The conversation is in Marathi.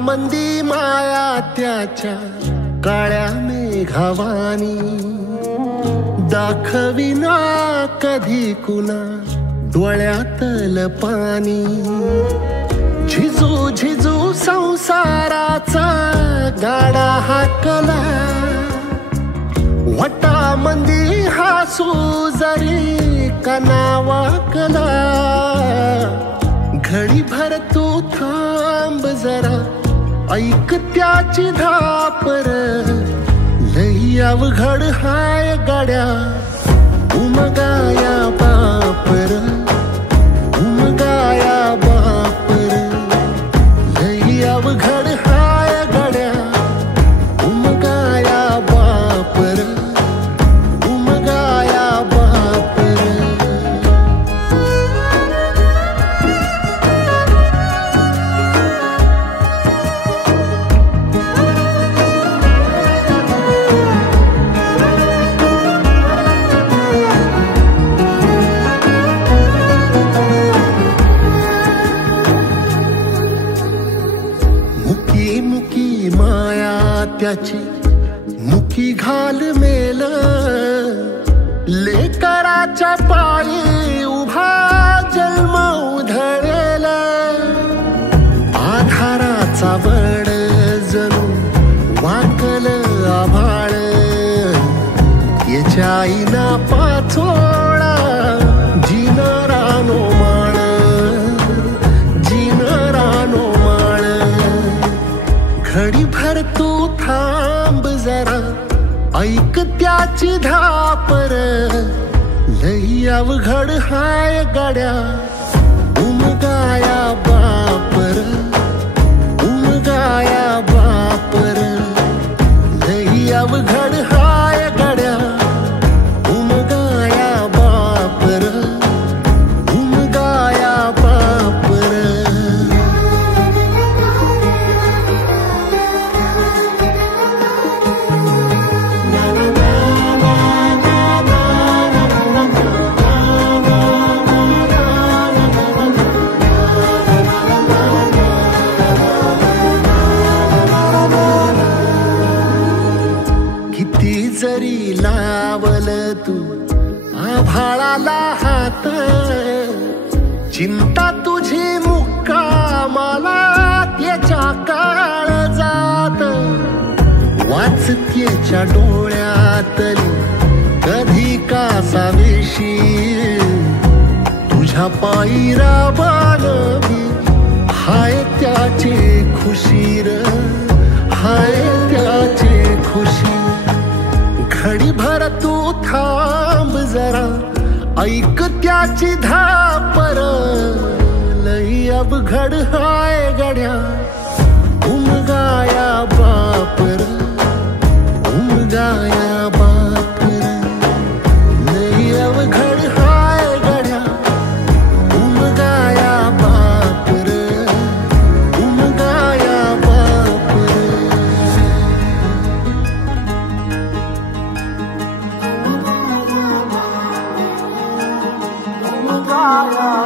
मंदी माया त्याच्या काळ्या मेघावानी दाखविना कधी कुणा डोळ्यातल पाणी झिजू झिजू संसाराचा गाडा हाकला वटा मंदी हासू जरी कनावाकला घडी भर तू थांब जरा ऐक त्याची धापर लई अवघड हाय गाड्या उमगाया बापर उमगाया बापर लई अवघड हाय गाड्या उमगाया बापर उमगाया बापर त्याची मुखी घाल मेल लेकराच्या पायी उभा जन्म उधळेल आधाराचा वड जणू वाकल आभाळ याच्या आईना पाचोळा जिनरानो माळ जिनरानो माळ घडी भर तू थांब जरा ऐक त्याची धापर लई अवघड हाय गाड्या उमगाया बापर उमगाया बापर लई अवघड हाय गाड्या उमगाया बापर उमगाया बापर जरी लावल तू आभाळाला हात चिंता तुझी मुक्कामाला त्याच्या काळ जात वाचतेच्या डोळ्यातली कधी कासावेशी तुझ्या पायी राबानवी हाय त्याचे खुशीर हाय त्याचे खुशी घडी भर तू थांब जरा ऐक त्याची धापर लई अवघड हाय गड्या उमगाया बापर उमगाया बापर लई अवघड हाय गड्या उमगाया बापर उमगाया बापर उमगाया